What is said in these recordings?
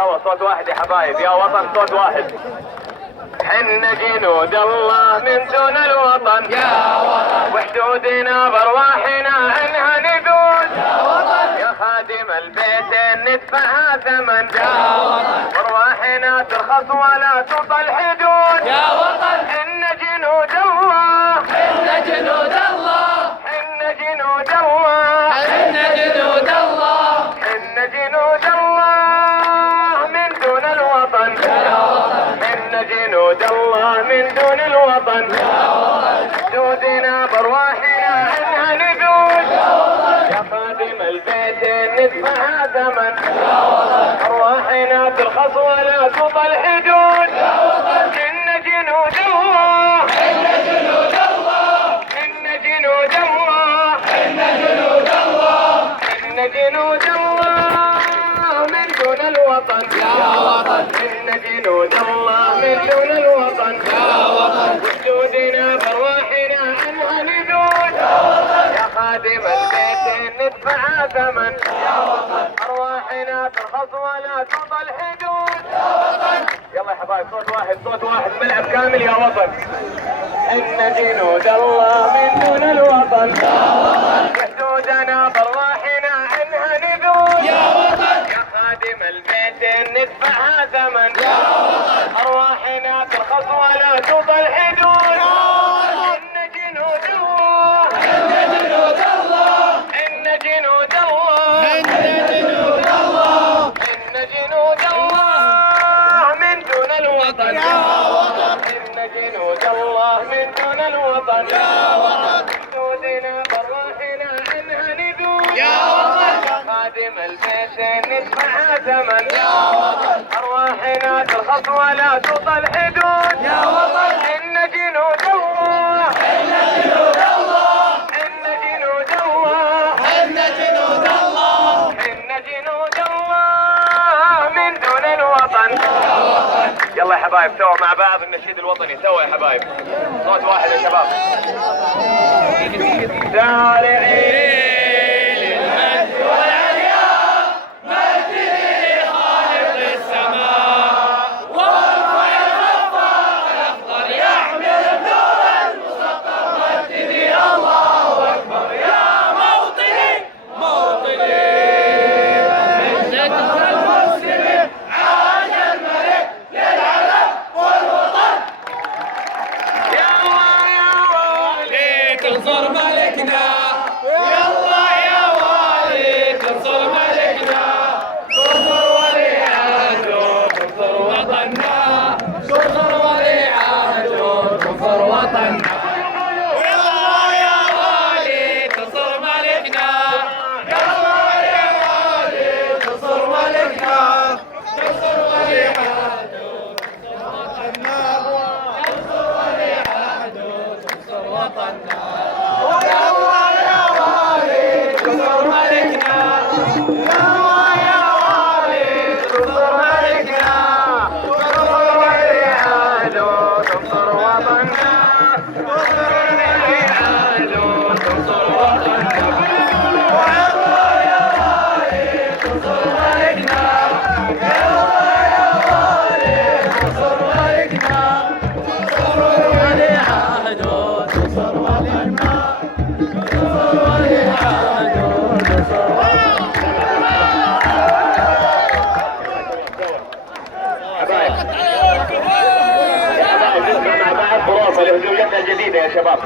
سوا صوت واحد يا حبايب، يا وطن صوت واحد. حن جنود الله من دون الوطن يا وطن، وحدودنا بارواحنا عنها نذود يا وطن، يا خادم البيت ندفعها ثمن يا وطن، بارواحنا ترخص ولا تطل حدود يا وطن. حن جنود الله، حن جنود الله، حن جنود الله، حن جنود الله، حن جنود الله من دون الوطن يا وطن، حن جنود الله من دون الوطن يا وطن، جودنا بارواحنا عنها نذود يا وطن، يا خادم البيت ندفعها ثمن يا وطن، ارواحنا ترخص ولا تطل حدود يا وطن. حن جنود الله، حن جنود الله، حن جنود الله، حن جنود الله، حن جنود الله من دون الوطن يا وطن، حن جنود الله من دون الوطن يا وطن، وجودنا بارواحنا عنها نذود يا وطن، يا خادم البيت ندفعها ثمن يا وطن، ارواحنا ترخص ولا تطل حدود يا وطن. يلا يا حبايب صوت واحد، صوت واحد، ملعب كامل يا وطن. حن جنود الله من دون الوطن يا وطن، وحدودنا بارواحنا عنها نذود يا وطن، يا خادم البيت ندفعها ثمن يا وطن، ارواحنا ترخص ولا تطل حدود يا وطن. حن جنود الله، حن جنود الله، حن جنود الله، حن جنود الله، حن جنود الله من دون الوطن يا وطن، حن جنود الله من دون الوطن يا وطن، جودنا بارواحنا عنها نذود يا وطن، يا خادم البيت ندفعها ثمن يا وطن، ارواحنا ترخص ولا تطل حدود يا وطن. حن جنود الله، حن جنود الله، حن جنود الله، حن جنود الله، حن جنود الله من دون الوطن يا وطن. يلا يا حبايب سوا مع بعض النشيد الوطني سوا يا حبايب، صوت واحد يا شباب. سارعين انصر ملكنا، يلا يا والي تنصر ملكنا، تنصر ولي عهده، تنصر وطننا، تنصر ولي عهده، تنصر وطننا. يلا يا والي تنصر ملكنا، يلا يا والي تنصر ملكنا، تنصر ولي عهده، تنصر وطننا، تنصر ولي عهده، تنصر وطننا. الهجومية الجديدة يا شباب،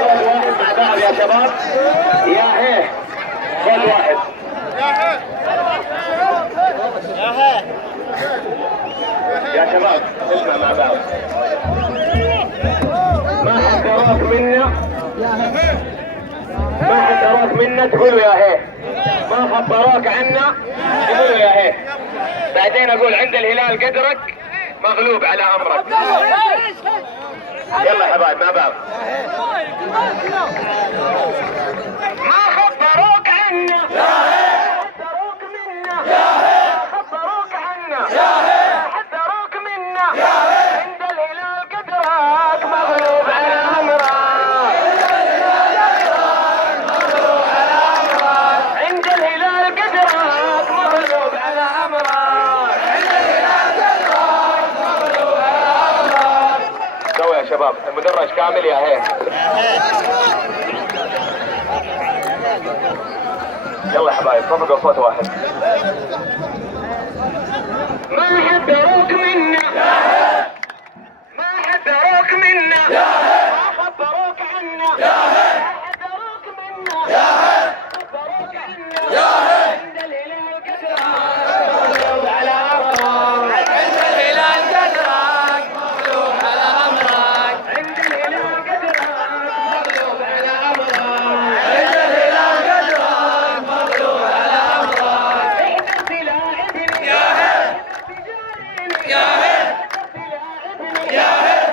صوت واحد مع بعض يا شباب. يا هيه صوت واحد، يا شباب اسمع مع بعض. ما حد وراك منا، ما حد وراك منا تقولوا يا هيه، ما حد وراك عنا تقولوا يا هيه. بعدين اقول عند الهلال قدرك مغلوب على امرك. يلا يا حبايب مع بعض. ما خبروك عنا، حذروك منا، ما خبروك عنا، حذروك منا، عند الهلال قدرك مغلوب على امرك، عند الهلال قدرك مغلوب شباب، المدرج كامل يا هي. يلا يا حبايب صفقوا صوت واحد. ما حذروك منا، ما حذروك منا، ما خبروك عنا، ما حذروك منا، خبروك عنا. عند الهلال قدرك على امرك، عند الهلال قدرك مغلوب على امرك، عند الهلال قدرك مغلوب على امرك، عند الهلال قدرك مغلوب على امرك. احدث لاعبني يا هي، يا هي، يا هي،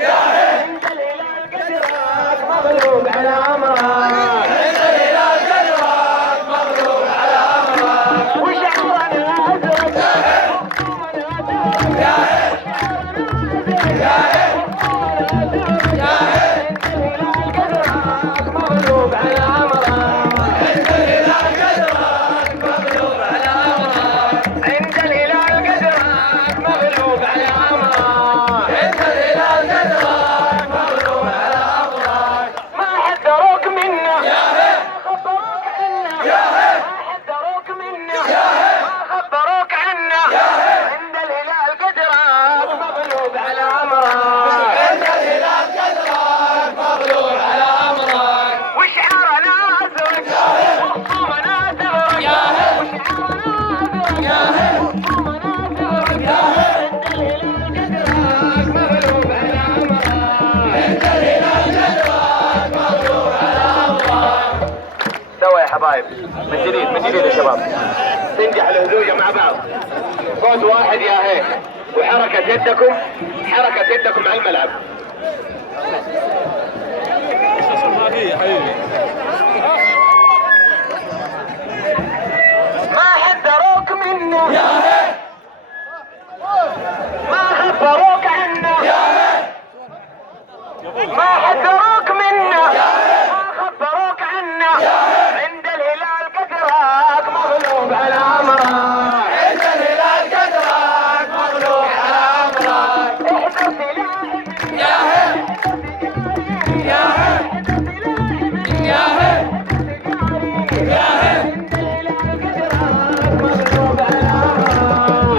يا هي، عند الهلال قدرك مغلوب على امرك، عند الهلال قدرك مغلوب على امرك. وشعرنا ازرق وخصومنا ازرق، يا هي، يا هي، يا هي، عند الهلال قدرك مغلوب على امرك، عند الهلال قدرك مغلوب على امرك، عند الهلال قدرك مغلوب على امرك، عند الهلال قدرك مغلوب على امرك. ما حذروك منا يا هي، ما خبروك عنا، يا هي، ما حذروك منا، يا هي، ما خبروك عنا، يا هي، عند الهلال قدرك مغلوب على امرك، عند الهلال قدرك مغلوب على امرك. وشعارنا ازرق وخصومنا ازرق، يا هي، وشعارنا ازرق، يا هي، وخصومنا ازرق، يا هي، عند الهلال قدرك مغلوب على امرك، عند الهلال قدرك مغلوب على امرك. سوا يا حبايب، من جديد من جديد يا شباب، تنجح الهزوجة مع بعض، صوت واحد يا هي، وحركة يدكم، حركة يدكم على الملعب. ما حذروك منا يا هي، ما خبروك عنا، يا هي، ما حذروك منا، يا هي، ما خبروك عنا، يا هي، عند الهلال قدرك مغلوب على امرك، عند الهلال قدرك مغلوب على امرك. احدث لاعبني يا هي، يا هي، يا هي، يا هي، عند الهلال قدرك مغلوب على امرك،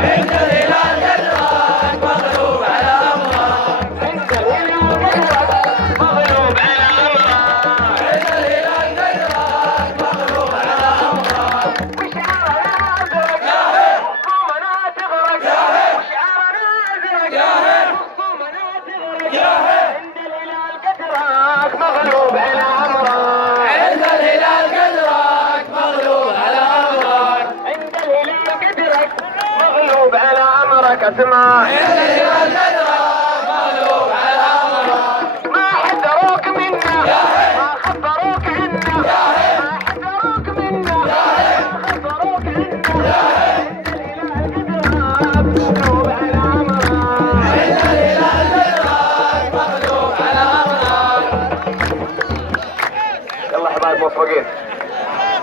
عند الهلال قدرك مغلوب على امرك، عند الهلال قدرك مغلوب على امرك، عند الهلال قدرك مغلوب على امرك. وشعارنا ازرق يا هي، وخصومنا تغرق، يا هي، وشعارنا ازرق يا هي، وخصومنا تغرق، يا هي، عند الهلال قدرك مغلوب على امرك، عند الهلال قدرك مغلوب على امرك، عند الهلال قدرك مغلوب على امرك. اسمع، عند الهلال قدرك مغلوب على امرك. ما حذروك منا يا هي، ما خبروك عنا، يا هي، ما حذروك منا، يا هي، ما خبروك عنا، يا هي، عند الهلال قدرك مغلوب على امرك، عند الهلال قدرك مغلوب على امرك. يلا حبايب موفقين.